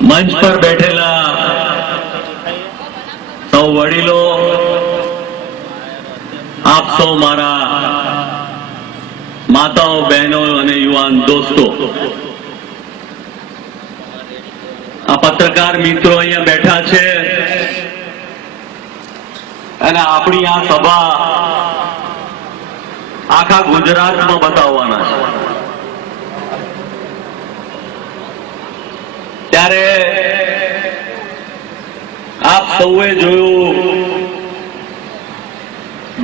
મંચ પર બેઠેલા સૌ વડીલો, આપ સૌ મારા માતાઓ, બહેનો અને યુવાન દોસ્તો, આ પત્રકાર મિત્રો અહીંયા બેઠા છે અને આપણી આ સભા આખા ગુજરાતમાં બતાવવાના છે. ત્યારે આપ સૌએ જોયું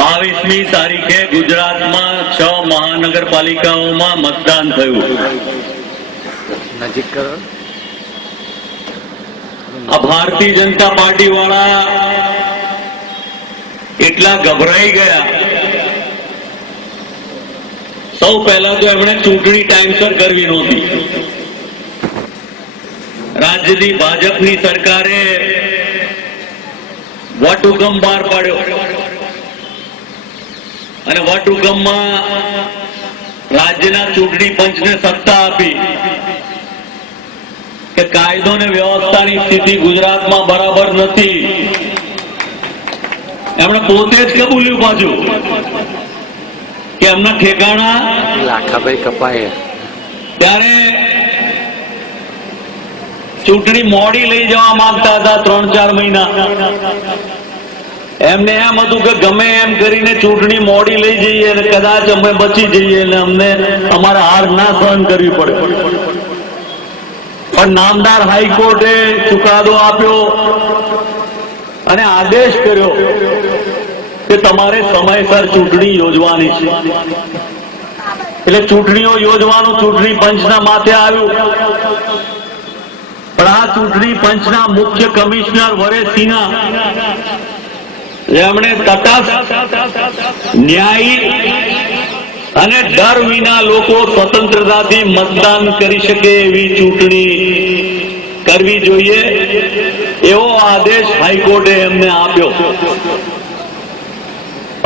22મી તારીખે ગુજરાતમાં 6 મહાનગરપાલિકાઓમાં મતદાન થયું. આ ભારતીય જનતા પાર્ટી વાળા એટલા ગભરાઈ ગયા. સૌ પહેલા તો એમણે ચૂંટણી ટાઈમસર કરવી નહોતી. રાજ્યની ભાજપની સરકારે વટહુકમ બહાર પાડ્યો અને વટહુકમમાં રાજ્યના ચૂંટણી પંચને સત્તા આપી કે કાયદો અને વ્યવસ્થાની સ્થિતિ ગુજરાતમાં બરાબર નથી. એમણે પોતે જ કબૂલ્યું પાછું કે એમના ઠેકાણા લાખાભાઈ કપાય. ત્યારે ચૂંટણી મોડી લઈ જવા માંગતા હતા 3-4 મહિના. એમને એમ હતું કે ગમે એમ કરીને ચૂંટણી મોડી લઈ જઈએ અને કદાચ અમે બચી જઈએ એટલે અમને અમારે હાર ના સહન કરવી પડે. પણ નામદાર હાઈકોર્ટે ચુકાદો આપ્યો અને આદેશ કર્યો કે તમારે સમયસર ચૂંટણી યોજવાની છે. એટલે ચૂંટણીઓ યોજવાનું ચૂંટણી પંચના માથે આવ્યું. પણ આ ચૂંટણી પંચના મુખ્ય કમિશનર વરેશ સિંહા, જેમણે તટસ્થ, ન્યાયી અને ડર વિના લોકો સ્વતંત્રતાથી મતદાન કરી શકે એવી ચૂંટણી કરવી જોઈએ એવો આદેશ હાઈકોર્ટે એમને આપ્યો.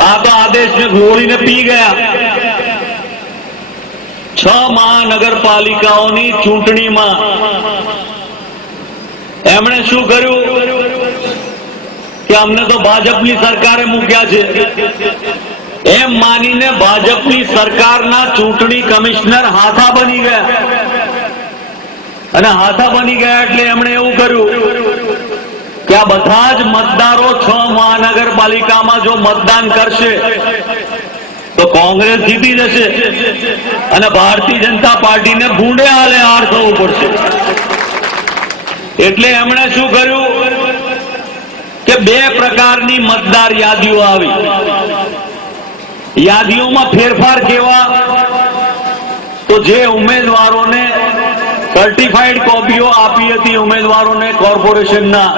આ તો આદેશને ગોળીને પી ગયા. 6 મહાનગરપાલિકાઓની ચૂંટણીમાં એમણે શું કર્યું કે અમને તો ભાજપની સરકારે મૂક્યા છે એમ માનીને ભાજપની સરકારના ચૂંટણી કમિશનર હાથા બની ગયા. અને હાથા બની ગયા એટલે એમણે એવું કર્યું કે આ બધા જ મતદારો 6 મહાનગરપાલિકામાં જો મતદાન કરશે તો કોંગ્રેસ જીતી જશે અને ભારતીય જનતા પાર્ટીને ભૂંડે હાલે હાર થવું પડશે. એટલે એમણે શું કર્યું કે 2 પ્રકારની મતદાર યાદીઓ આવી. યાદીઓમાં ફેરફાર કેવા? તો જે ઉમેદવારોને સર્ટિફાઈડ કોપીઓ આપી હતી ઉમેદવારોને, કોર્પોરેશનના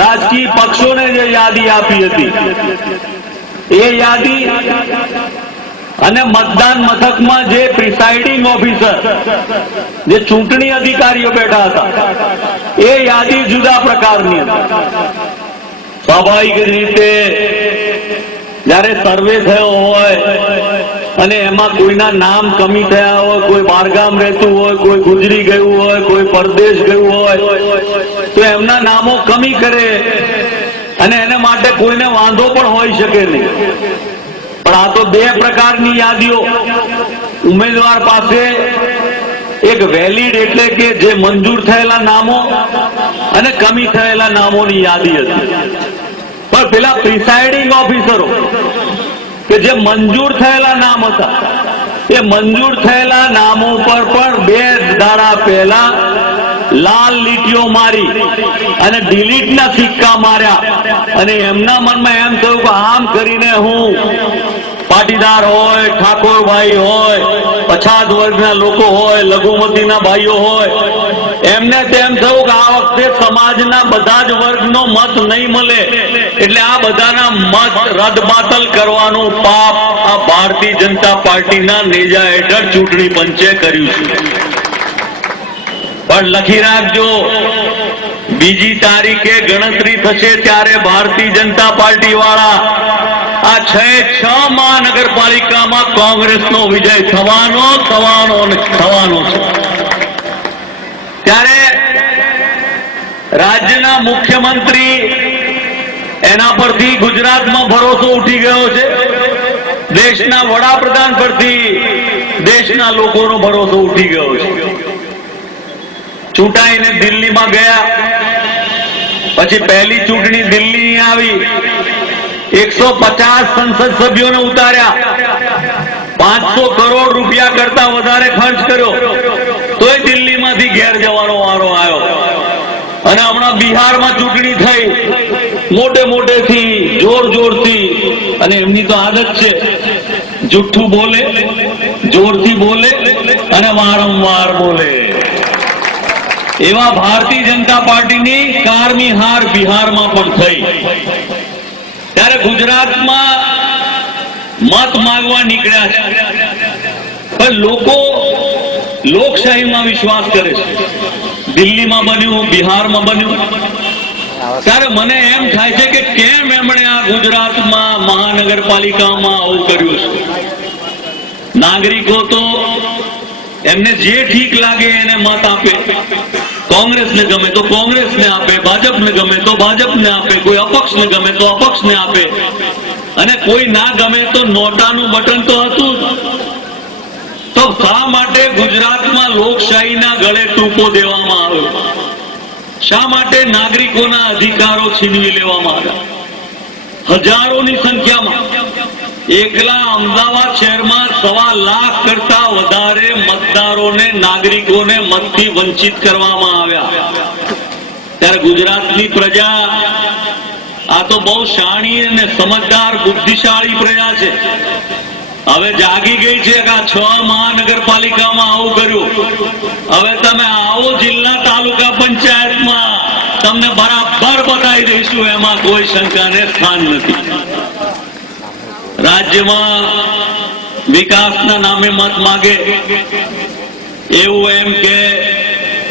રાજકીય પક્ષોને જે યાદી આપી હતી એ યાદી અને મતદાન મથકમાં જે પ્રિસાઇડિંગ ઓફિસર, જે ચૂંટણી અધિકારીઓ બેઠા હતા એ યાદી જુદા પ્રકારની હતી. સ્વાભાવિક રીતે જયારે સર્વે થયો હોય અને એમાં કોઈના નામ કમી થયા હોય, કોઈ બહારગામ રહેતું હોય, કોઈ ગુજરી ગયું હોય, કોઈ પરદેશ ગયું હોય, તો એમના નામો કમી કરે અને એને માટે કોઈને વાંધો પણ હોઈ શકે નહીં. પણ આ તો 2 પ્રકારની યાદીઓ. ઉમેદવાર પાસે એક વેલિડ એટલે કે જે મંજૂર થયેલા નામો અને કમી થયેલા નામોની યાદી હતી. પણ પેલા પ્રિસાઇડિંગ ઓફિસરો કે જે મંજૂર થયેલા નામ હતા એ મંજૂર થયેલા નામો પર પણ 2 દાડા પહેલા લાલ લીટીઓ મારી અને ડિલીટના સિક્કા માર્યા. અને એમના મનમાં એમ થયું કે આમ કરીને હું પાટીદાર હોય, ઠાકોરભાઈ હોય, પછાત વર્ગના લોકો હોય, લઘુમતીના ભાઈઓ હોય, એમને તેમ થયું કે આ વખતે સમાજના બધા જ વર્ગનો મત નહીં મળે એટલે આ બધાના મત રદબાતલ કરવાનું પાપ આ ભારતીય જનતા પાર્ટીના નેજા હેઠળ ચૂંટણી પંચે કર્યું છે. પણ લખી રાખજો, બીજી તારીખે ગણતરી થશે ત્યારે ભારતીય જનતા પાર્ટી વાળા આ 6 મહાનગરપાલિકામાં કોંગ્રેસનો વિજય થવાનો છે. ત્યારે રાજ્યના મુખ્યમંત્રી એના પરથી ગુજરાતમાં ભરોસો ઉઠી ગયો છે. દેશના વડાપ્રધાન પરથી દેશના લોકોનો ભરોસો ઉઠી ગયો છે. ચૂંટાઈને દિલ્હીમાં ગયા, પછી પહેલી ચૂંટણી દિલ્હી આવી, 150 સંસદ સભ્યોને ઉતાર્યા, 500 કરોડ રૂપિયા કરતા વધારે ખર્ચ કર્યો, તોય દિલ્હીમાંથી ઘેર જવાનો વારો આવ્યો. અને હમણાં બિહારમાં ચૂંટણી થઈ, મોટેથી જોરથી, અને એમની તો આદત છે જુઠ્ઠું બોલે, જોરથી બોલે અને વારંવાર બોલે. એવા ભારતીય જનતા પાર્ટીની 11મી હાર બિહારમાં પણ થઈ. ત્યારે ગુજરાતમાં મત માંગવા નીકળ્યા છે, પણ લોકો લોકશાહીમાં વિશ્વાસ કરે છે. દિલ્હીમાં બન્યું, બિહારમાં બન્યું, ત્યારે મને એમ થાય છે કે કેમ એમણે આ ગુજરાતમાં મહાનગરપાલિકામાં આવું કર્યું છે. નાગરિકો તો એમને જે ઠીક લાગે એને મત આપે. કોંગ્રેસને ગમે તો કોંગ્રેસને આપે, ભાજપને ગમે તો ભાજપને આપે, કોઈ અપક્ષને ગમે તો અપક્ષને આપે, અને કોઈ ના ગમે તો નોટાનું બટન તો હતું જ. તો શા માટે ગુજરાતમાં લોકશાહીના ગળે ટૂંપો દેવામાં આવ્યો? શા માટે નાગરિકોના અધિકારો છીનવી લેવામાં આવ્યા? હજારોની સંખ્યામાં એકલા અમદાવાદ શહેરમાં 1.25 લાખ કરતા વધારે મતદારોને, નાગરિકોને મતથી વંચિત કરવામાં આવ્યા. ત્યારે ગુજરાતની પ્રજા આ તો બહુ શાણી અને સમજદાર, બુદ્ધિશાળી પ્રજા છે. હવે જાગી ગઈ છે કે આ 6 મહાનગરપાલિકામાં આવું કર્યું. હવે તમે આવો જિલ્લા તાલુકા પંચાયતમાં, તમને બરાબર બતાવી દઈશું, એમાં કોઈ શંકાને સ્થાન નથી. રાજ્યમાં વિકાસના નામે મત માગે, એવું એમ કે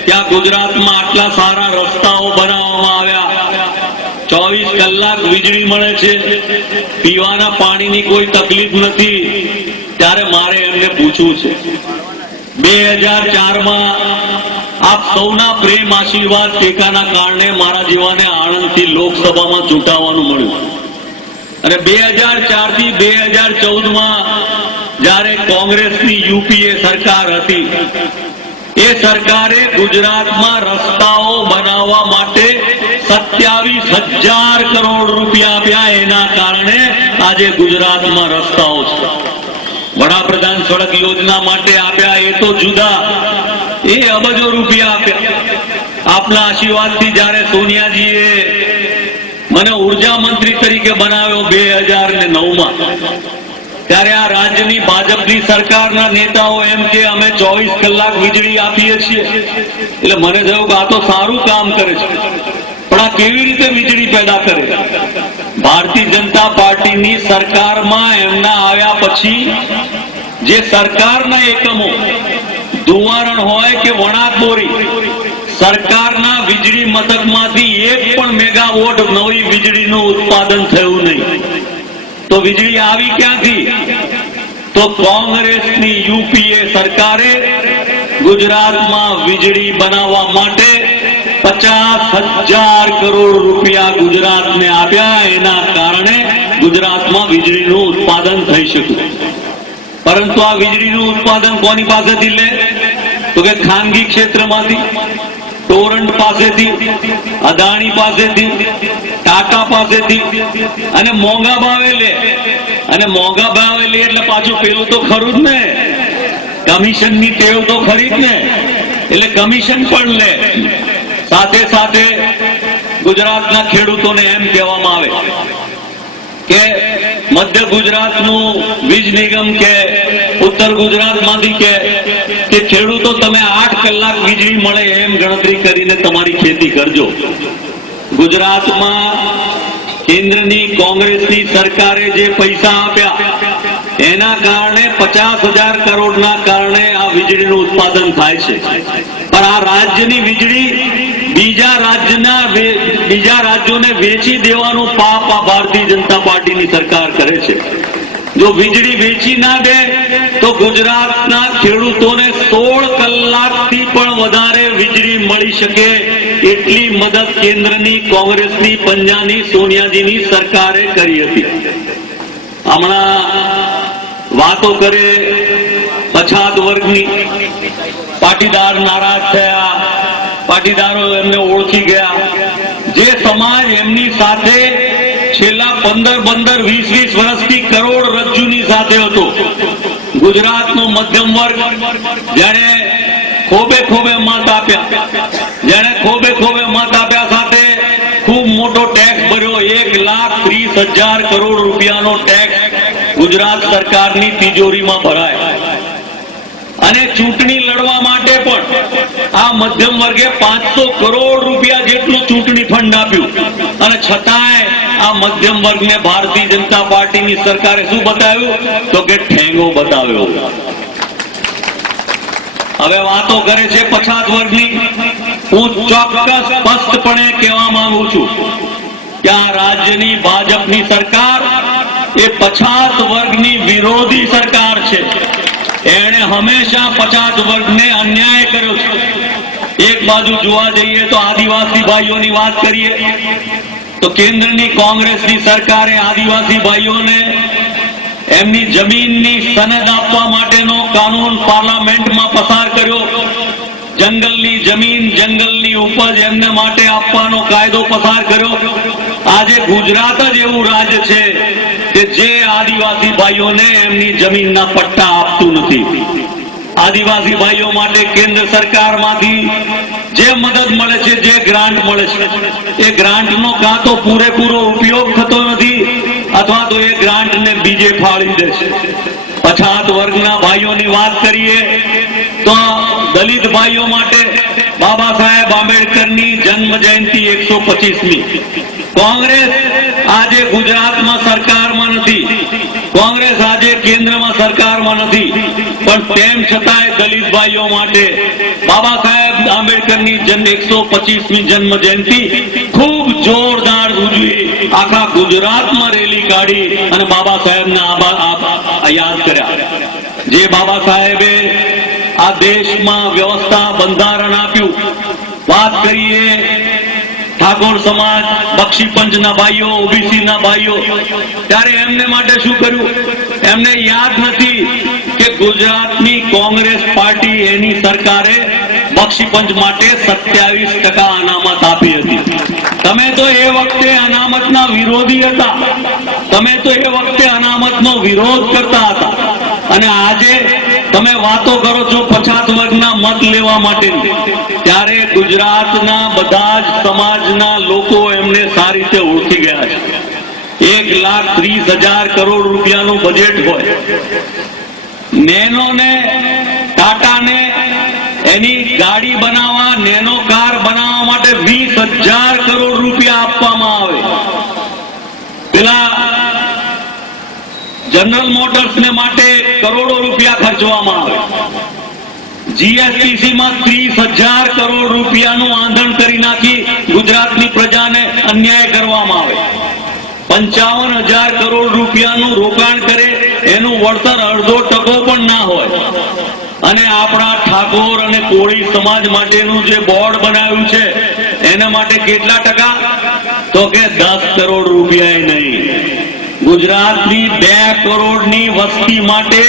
ત્યાં ગુજરાતમાં આટલા સારા રસ્તાઓ બનાવવામાં આવ્યા, 24 કલાક વીજળી મળે છે, પીવાના પાણીની કોઈ તકલીફ નથી. ત્યારે મારે એમને પૂછવું છે, 2004માં આપ સૌના પ્રેમ, આશીર્વાદ, ટેકાના કારણે મારા જેવાને આણંદથી લોકસભામાં ચૂંટાવાનું મળ્યું. અને 2004 થી 2014માં જ્યારે કોંગ્રેસની યુપીએ સરકાર હતી, એ સરકારે ગુજરાતમાં રસ્તાઓ બનાવવા માટે 27,000 કરોડ રૂપિયા આપ્યા. એના કારણે આજે ગુજરાતમાં રસ્તાઓ છે. વડાપ્રધાન સડક યોજના માટે આપ્યા એ તો જુદા, એ અબજો રૂપિયા આપ્યા. આપના આશીર્વાદથી જ્યારે સોનિયાજીએ મને ઉર્જા મંત્રી તરીકે બનાવ્યો 2009માં, ત્યારે આ રાજ્યની ભાજપની સરકારના નેતાઓ એમ કે અમે 24 કલાક વીજળી આપીએ છીએ. એટલે મને થયું કે આ તો સારું કામ કરે છે, પણ આ કેવી રીતે વીજળી પેદા કરે? ભારતીય જનતા પાર્ટીની સરકારમાં એમના આવ્યા પછી જે સરકારના એકમો, ધુવારણ હોય કે વણાક બોરી, સરકારના વીજળી મથકમાંથી 1 પણ મેગાવોટ નવી વીજળીનું ઉત્પાદન થયું નહીં. તો વીજળી આવી ક્યાંથી? તો કોંગ્રેસની યુપીએ સરકારે ગુજરાતમાં વીજળી બનાવવા માટે 50,000 કરોડ રૂપિયા ગુજરાતને આપ્યા. એના કારણે ગુજરાતમાં વીજળીનું ઉત્પાદન થઈ શક્યું. પરંતુ આ વીજળીનું ઉત્પાદન કોની પાસેથી લે? તો કે ખાનગી ક્ષેત્રમાંથી, ટોરન્ટ પાસેથી, અદાણી પાસેથી, ટાટા પાસેથી, અને મોંઘા ભાવે લે. અને મોંઘા ભાવે લે એટલે પાછું પેલું તો ખરું જ ને, કમિશનની ટેવ તો ખરી જ ને, એટલે કમિશન પણ લે. સાથે સાથે ગુજરાતના ખેડૂતોને એમ કહેવામાં આવે કે મધ્ય ગુજરાતનું વીજ નિગમ કે ઉત્તર ગુજરાતમાંથી કે ખેડૂતો તમે 8 કલાક વીજળી મળે એમ ગણતરી કરીને તમારી ખેતી કરજો. ગુજરાતમાં કેન્દ્રની કોંગ્રેસની સરકારે જે પૈસા આપ્યા એના કારણે 50,000 કરોડના કારણે આ વીજળીનું ઉત્પાદન થાય છે. પણ આ રાજ્યની વીજળી બીજા રાજ્યોને વેચી દેવાનું પાપ આ ભારતીય જનતા પાર્ટીની સરકાર કરે છે. જો વીજળી વેચી ના દે તો ગુજરાતના ખેડૂતોને 16 કલાકથી પણ વધારે વીજળી મળી શકે એટલી મદદ કેન્દ્રની કોંગ્રેસની પંજાબની સોનિયાજીની સરકારે કરી હતી. હમણાં વાતો કરે પછાત વર્ગની, પાટીદાર નારાજ થયા, પાટીદારો એમને ઓળખી ગયા. જે સમાજ એમની સાથે છેલ્લા 15-20 વર્ષથી કરોડરજ્જુની સાથે હતો, ગુજરાતનો મધ્યમ વર્ગ, જેણે ખોબે ખોબે મત આપ્યા, જેણે ખોબે ખોબે મત આપ્યા સાથે ખૂબ મોટો ટેક્સ ભર્યો. 1,30,000 કરોડ રૂપિયાનો ટેક્સ ગુજરાત સરકારની તિજોરીમાં ભરાય. અને ચૂંટણી લડવા માટે પણ આ મધ્યમ વર્ગે 500 કરોડ રૂપિયા જેટલું ચૂંટણી ફંડ આપ્યું. અને છતાંય આ મધ્યમ વર્ગને ભારતીય જનતા પાર્ટીની સરકારે શું બતાવ્યું? તો કે ઠેંગો બતાવ્યો. હવે વાતો કરે છે પછાત વર્ગની. હું ચોક્કસ સ્પષ્ટપણે કહેવા માંગુ છું કે આ રાજ્યની ભાજપની સરકાર એ પછાત વર્ગની વિરોધી સરકાર છે. એણે હંમેશા પછાત વર્ગને અન્યાય કર્યો છે. એક બાજુ જોવા જઈએ તો આદિવાસી ભાઈઓની વાત કરીએ તો કેન્દ્રની કોંગ્રેસની સરકારે આદિવાસી ભાઈઓને એમની જમીનની સનદ આપવા માટેનો કાનૂન પાર્લામેન્ટમાં પસાર કર્યો. જંગલની જમીન, જંગલની ઉપજ એમને માટે આપવાનો કાયદો પસાર કર્યો. આજે ગુજરાત જ એવું રાજ્ય છે કે જે આદિવાસી ભાઈઓને એમની જમીનના પટ્ટા આપતું નથી. આદિવાસી ભાઈઓ માટે કેન્દ્ર સરકારમાંથી જે મદદ મળે છે, જે ગ્રાન્ટ મળે છે, એ ગ્રાન્ટનો કાં તો પૂરેપૂરો ઉપયોગ થતો નથી અથવા તો એ ગ્રાન્ટને બીજે ફાળી દે છે. પછાત વર્ગના ભાઈઓની વાત કરીએ તો દલિત ભાઈઓ માટે બાબા સાહેબ આંબેડકરની જન્મ જયંતિ 125મી. કોંગ્રેસ આજે ગુજરાતમાં સરકારમાં નથી, કોંગ્રેસ આજે કેન્દ્રમાં સરકારમાં નથી, પણ તેમ છતાંય દલિત ભાઈઓ માટે બાબા સાહેબ આંબેડકરની 125મી જન્મ જયંતિ ખૂબ જોરદાર ઉજવી. આખા ગુજરાતમાં રેલી કાઢી અને બાબા સાહેબને યાદ કર્યા. જે બાબા સાહેબે આ દેશમાં વ્યવસ્થા, બંધારણ આપ્યું. વાત કરીએ ઠાકોર સમાજ, બક્ષી પંચના ભાઈઓ, ઓબીસીના ભાઈઓ, ત્યારે એમને માટે શું કર્યું? એમને યાદ નથી કે ગુજરાતની કોંગ્રેસ પાર્ટી, એની સરકારે બક્ષી પંચ માટે 27% અનામત આપી હતી. તમે તો એ વખતે અનામતના વિરોધી હતા, તમે તો એ વખતે અનામતનો વિરોધ કરતા હતા. અને આજે તમે વાતો કરો છો પછાત વર્ગના મત લેવા માટે, ત્યારે ગુજરાતના બધા જ સમાજના લોકો એમને સારી રીતે ઓળખી ગયા છે. 1,30,000 કરોડ રૂપિયાનું બજેટ હોય, નેનોને, ટાટાને એની ગાડી બનાવવા, નેનો કાર બનાવવા માટે 20,000 કરોડ રૂપિયા આપવામાં આવે. પેલા જનરલ મોટર્સને માટે કરોડો રૂપિયા ખર્ચવામાં આવે. જીએસટીસીમાં 30,000 કરોડ રૂપિયાનું આંધણ કરી નાખી ગુજરાતની પ્રજાને અન્યાય કરવામાં આવે. 55,000 કરોડ રૂપિયાનું રોકાણ કરે, એનું વળતર 0.5% પણ ના હોય. અને આપણા ઠાકોર અને કોળી સમાજ માટેનું જે બોર્ડ બનાવ્યું છે એના માટે કેટલા ટકા? તો કે 10 કરોડ રૂપિયા નહીં. ગુજરાતની 2 કરોડની વસ્તી માટે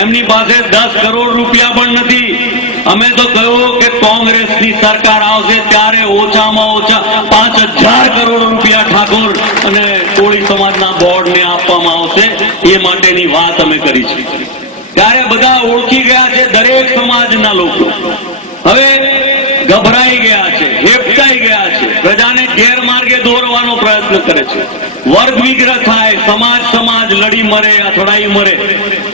એમની પાસે 10 કરોડ રૂપિયા પણ નથી. અમે તો કહ્યું કે કોંગ્રેસની સરકાર આવશે ત્યારે ઓછામાં ઓછા 5,000 કરોડ રૂપિયા ઠાકોર અને કોળી સમાજના બોર્ડને આપવામાં આવશે. એ માટેની વાત અમે કરી છે. ત્યારે બધા ઓળખી ગયા છે, દરેક સમાજના લોકો હવે ગભરાઈ ગયા છે, હેપતાઈ ગયા છે, પ્રજાને ગેરમાર્ગે દોરવાનો પ્રયત્ન કરે છે. વર્ગ વિગ્રહ થાય, સમાજ લડી મરે, અથડાઈ મરે.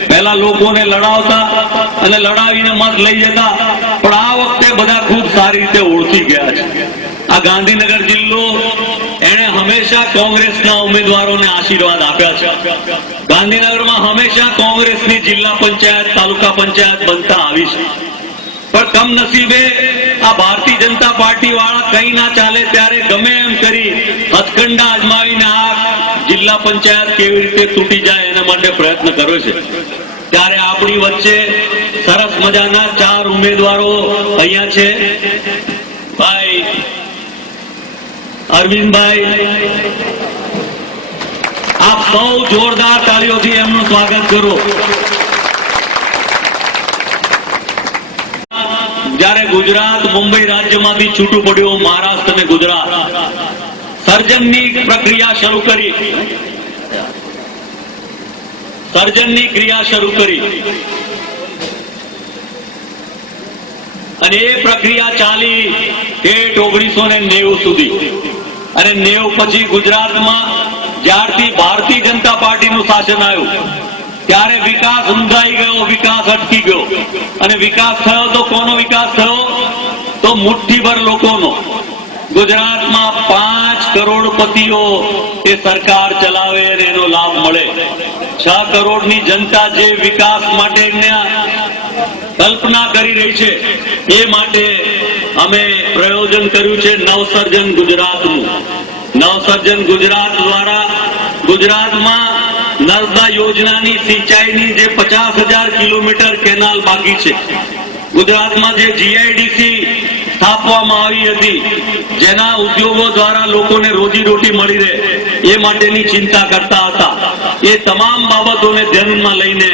પહેલા લોકોને લડાવતા અને લડાવીને મત લઈ જતા, પણ આ વખતે બધા ખૂબ સારી રીતે ઓળખી ગયા છે. આ ગાંધીનગર જિલ્લો એણે હંમેશા કોંગ્રેસના ઉમેદવારોને આશીર્વાદ આપ્યા છે. ગાંધીનગરમાં હંમેશા કોંગ્રેસની જિલ્લા પંચાયત, તાલુકા પંચાયત બનતા આવી છે. પણ કમનસીબે આ ભારતીય જનતા પાર્ટી વાળા કઈ ના ચાલે ત્યારે ગમે એમ કરી હથકંડા અજમાવીને આ જિલ્લા પંચાયત કેવી રીતે તૂટી જાય એના માટે પ્રયત્ન કર્યો છે. ત્યારે આપણી વચ્ચે સરસ મજાના 4 ઉમેદવારો અહીંયા છે. ભાઈ અરવિંદભાઈ, આપ સૌ જોરદાર તાળીઓથી એમનું સ્વાગત કરો. જ્યારે ગુજરાત મુંબઈ રાજ્યમાંથી છૂટું પડ્યું, મહારાષ્ટ્ર અને ગુજરાત સર્જનની પ્રક્રિયા શરૂ કરી, અને એ પ્રક્રિયા ચાલી ઠેઠ 1990 સુધી. અને 90 પછી ગુજરાતમાં જ્યારથી ભારતીય જનતા પાર્ટીનું શાસન આવ્યું ત્યારે વિકાસ ઊંધાઈ ગયો, વિકાસ અટકી ગયો. અને વિકાસ થયો તો કોનો વિકાસ થયો? તો મુઠ્ઠીભર લોકોનો. ગુજરાતમાં 5 કરોડપતિઓ એ સરકાર ચલાવે અને એનો લાભ મળે. 6 કરોડની જનતા જે વિકાસ માટે કલ્પના કરી રહી છે, એ માટે અમે પ્રયોજન કર્યું છે નવસર્જન ગુજરાતનું. નવસર્જન ગુજરાત દ્વારા ગુજરાતમાં નર્મદા યોજનાની સિંચાઈની જે 50,000 કિલોમીટર કેનાલ બાકી છે, ગુજરાતમાં જે જીઆઈડીસી સ્થાપવામાં આવી હતી, જેના ઉદ્યોગો દ્વારા લોકોને રોજીરોટી મળી રહે, એ માટેની ચિંતા કરતા હતા. એ તમામ બાબતોને ધ્યાનમાં લઈને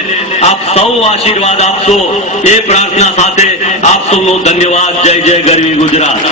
આપ સૌ આશીર્વાદ આપશો, એ પ્રાર્થના સાથે આપ સૌનો ધન્યવાદ. જય જય ગરવી ગુજરાત.